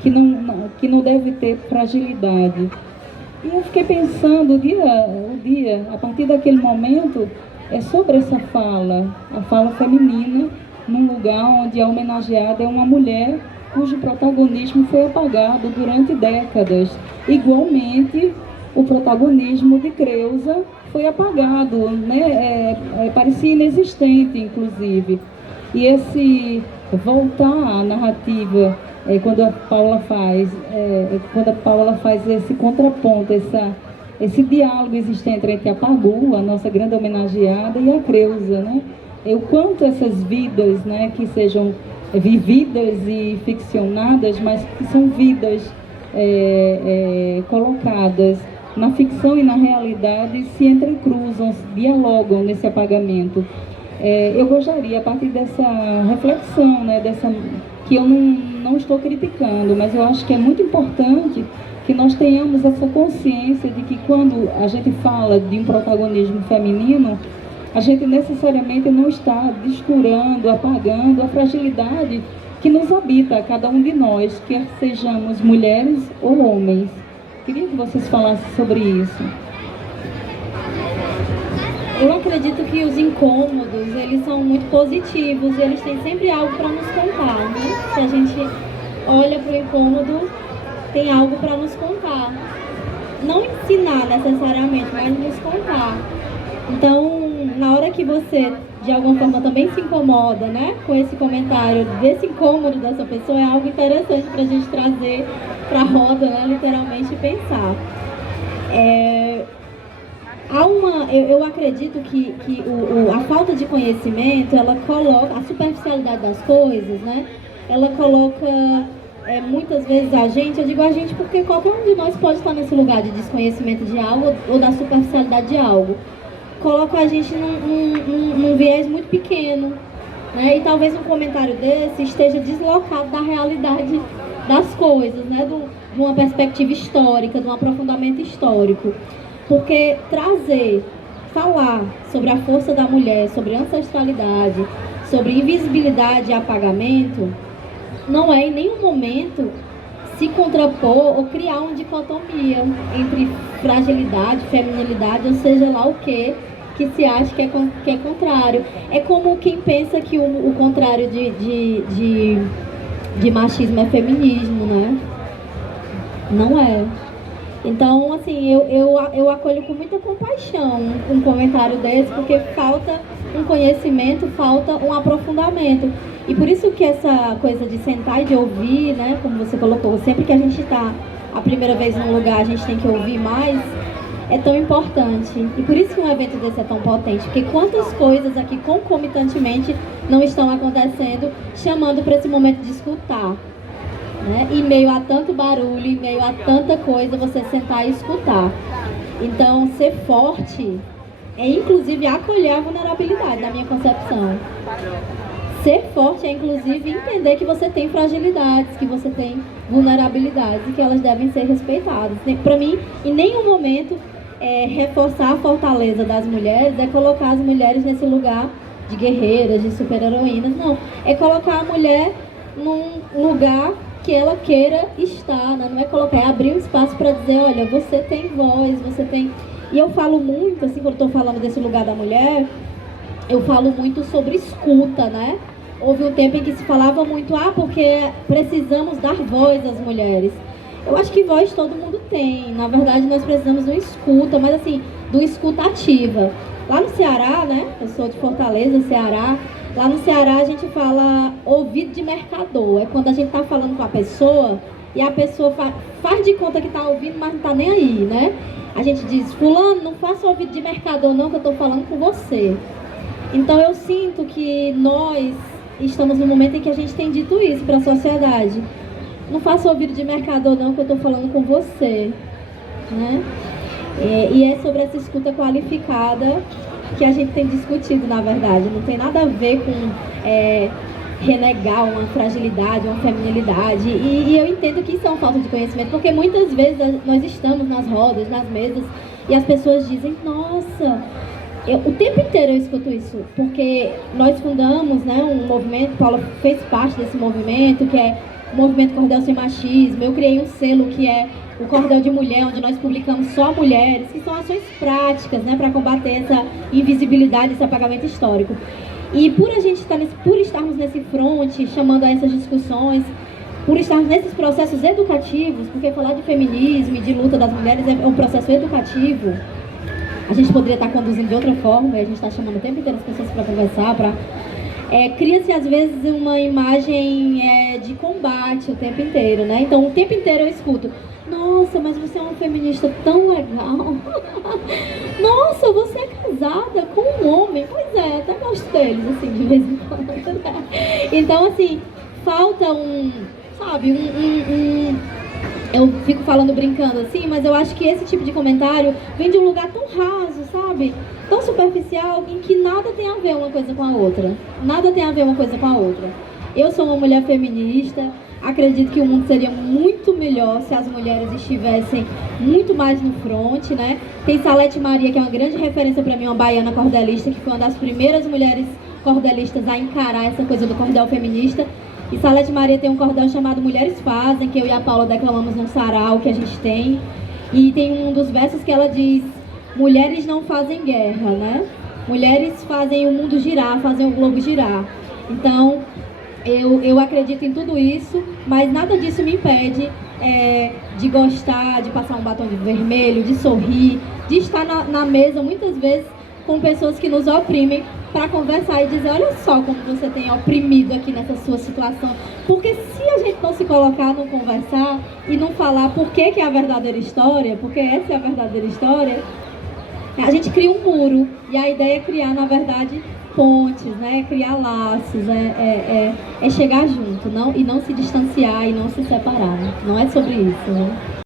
que não deve ter fragilidade. E eu fiquei pensando, a partir daquele momento, sobre essa fala, a fala feminina, num lugar onde a homenageada é uma mulher cujo protagonismo foi apagado durante décadas. Igualmente, o protagonismo de Creusa foi apagado, né? Parecia inexistente, inclusive. E esse voltar à narrativa, quando a Paula faz esse contraponto, esse diálogo existente entre a Pagu, a nossa grande homenageada, e a Creusa, né? O quanto essas vidas, né, que sejam vividas e ficcionadas, mas que são vidas colocadas na ficção e na realidade, se entrecruzam, se dialogam nesse apagamento. Eu gostaria, a partir dessa reflexão, né, que eu não estou criticando, mas eu acho que é muito importante que nós tenhamos essa consciência de que quando a gente fala de um protagonismo feminino, a gente necessariamente não está descurando, apagando a fragilidade que nos habita, cada um de nós, quer sejamos mulheres ou homens. Queria que vocês falassem sobre isso. Eu acredito que os incômodos, eles são muito positivos e eles têm sempre algo para nos contar, né? Se a gente olha para o incômodo, tem algo para nos contar. Não ensinar necessariamente, mas nos contar. Então, na hora que você, de alguma forma, também se incomoda, né, com esse comentário, desse incômodo dessa pessoa, é algo interessante para a gente trazer para a roda, né, literalmente, e pensar. Eu acredito que a falta de conhecimento, ela coloca, a superficialidade das coisas, né, ela coloca muitas vezes a gente, eu digo a gente porque qualquer um de nós pode estar nesse lugar de desconhecimento de algo ou da superficialidade de algo. Coloca a gente num viés muito pequeno, né? E talvez um comentário desse esteja deslocado da realidade das coisas, né? De uma perspectiva histórica, de um aprofundamento histórico. Porque falar sobre a força da mulher, sobre ancestralidade, sobre invisibilidade e apagamento, não é em nenhum momento se contrapor ou criar uma dicotomia entre fragilidade, feminilidade, ou seja lá o que se acha que é contrário. É como quem pensa que o contrário de machismo é feminismo, né? Não é. Então, assim, eu acolho com muita compaixão um comentário desse, porque falta um conhecimento, falta um aprofundamento. E por isso que essa coisa de sentar e de ouvir, né, como você colocou, sempre que a gente está a primeira vez num lugar, a gente tem que ouvir mais, é tão importante. E por isso que um evento desse é tão potente, porque quantas coisas aqui concomitantemente não estão acontecendo, chamando para esse momento de escutar. Né? Em meio a tanto barulho, em meio a tanta coisa, você sentar e escutar. Então, ser forte é inclusive acolher a vulnerabilidade, na minha concepção. Ser forte é inclusive entender que você tem fragilidades, que você tem vulnerabilidades e que elas devem ser respeitadas. Para mim, em nenhum momento, reforçar a fortaleza das mulheres é colocar as mulheres nesse lugar de guerreiras, de super-heroínas. Não, é colocar a mulher num lugar que ela queira estar, né? Não é colocar, é abrir um espaço para dizer, olha, você tem voz, você tem... E eu falo muito, assim, quando estou falando desse lugar da mulher, eu falo muito sobre escuta, né? Houve um tempo em que se falava muito, porque precisamos dar voz às mulheres. Eu acho que voz todo mundo tem, na verdade nós precisamos de uma escuta, mas assim, de uma escuta ativa. Lá no Ceará, né? Eu sou de Fortaleza, Ceará. Lá no Ceará a gente fala ouvido de mercador. É quando a gente está falando com a pessoa e a pessoa faz de conta que está ouvindo, mas não está nem aí, né? A gente diz, fulano, não faça ouvido de mercador não, que eu estou falando com você. Então eu sinto que nós estamos no momento em que a gente tem dito isso para a sociedade. Não faça ouvido de mercador não, que eu estou falando com você, né? E é sobre essa escuta qualificada que a gente tem discutido, na verdade. Não tem nada a ver com renegar uma fragilidade, uma feminilidade. E eu entendo que isso é uma falta de conhecimento, porque muitas vezes nós estamos nas rodas, nas mesas, e as pessoas dizem, nossa... o tempo inteiro eu escuto isso, porque nós fundamos, né, um movimento, Paula fez parte desse movimento, que é o movimento Cordel Sem Machismo, eu criei um selo que é o Cordel de Mulher, onde nós publicamos só mulheres, que são ações práticas, né, para combater essa invisibilidade, esse apagamento histórico. E por estarmos nesse fronte, chamando a essas discussões, por estarmos nesses processos educativos, porque falar de feminismo e de luta das mulheres é um processo educativo. A gente poderia estar conduzindo de outra forma, e a gente está chamando o tempo inteiro as pessoas para conversar, cria-se às vezes uma imagem de combate o tempo inteiro, né? Então o tempo inteiro eu escuto: nossa, mas você é uma feminista tão legal. Nossa, você é casada com um homem. Pois é, até gosto deles, assim, de vez em quando, né? Então, assim, falta sabe, eu fico falando brincando assim, mas eu acho que esse tipo de comentário vem de um lugar tão raso, sabe? Tão superficial, em que nada tem a ver uma coisa com a outra. Nada tem a ver uma coisa com a outra. Eu sou uma mulher feminista, acredito que o mundo seria muito melhor se as mulheres estivessem muito mais no front, né? Tem Salete Maria, que é uma grande referência para mim, uma baiana cordelista, que foi uma das primeiras mulheres cordelistas a encarar essa coisa do cordel feminista. E Salete Maria tem um cordel chamado Mulheres Fazem, que eu e a Paula declamamos num sarau que a gente tem. E tem um dos versos que ela diz: mulheres não fazem guerra, né? Mulheres fazem o mundo girar, fazem o globo girar. Então, eu acredito em tudo isso, mas nada disso me impede de gostar, de passar um batom de vermelho, de sorrir, de estar na mesa muitas vezes com pessoas que nos oprimem, para conversar e dizer: olha só como você tem oprimido aqui nessa sua situação. Porque se a gente não se colocar, não conversar e não falar por que é a verdadeira história, porque essa é a verdadeira história, a gente cria um muro. E a ideia é criar, na verdade, pontes, né? Criar laços, é chegar junto, e não se distanciar e não se separar. Não é sobre isso, né?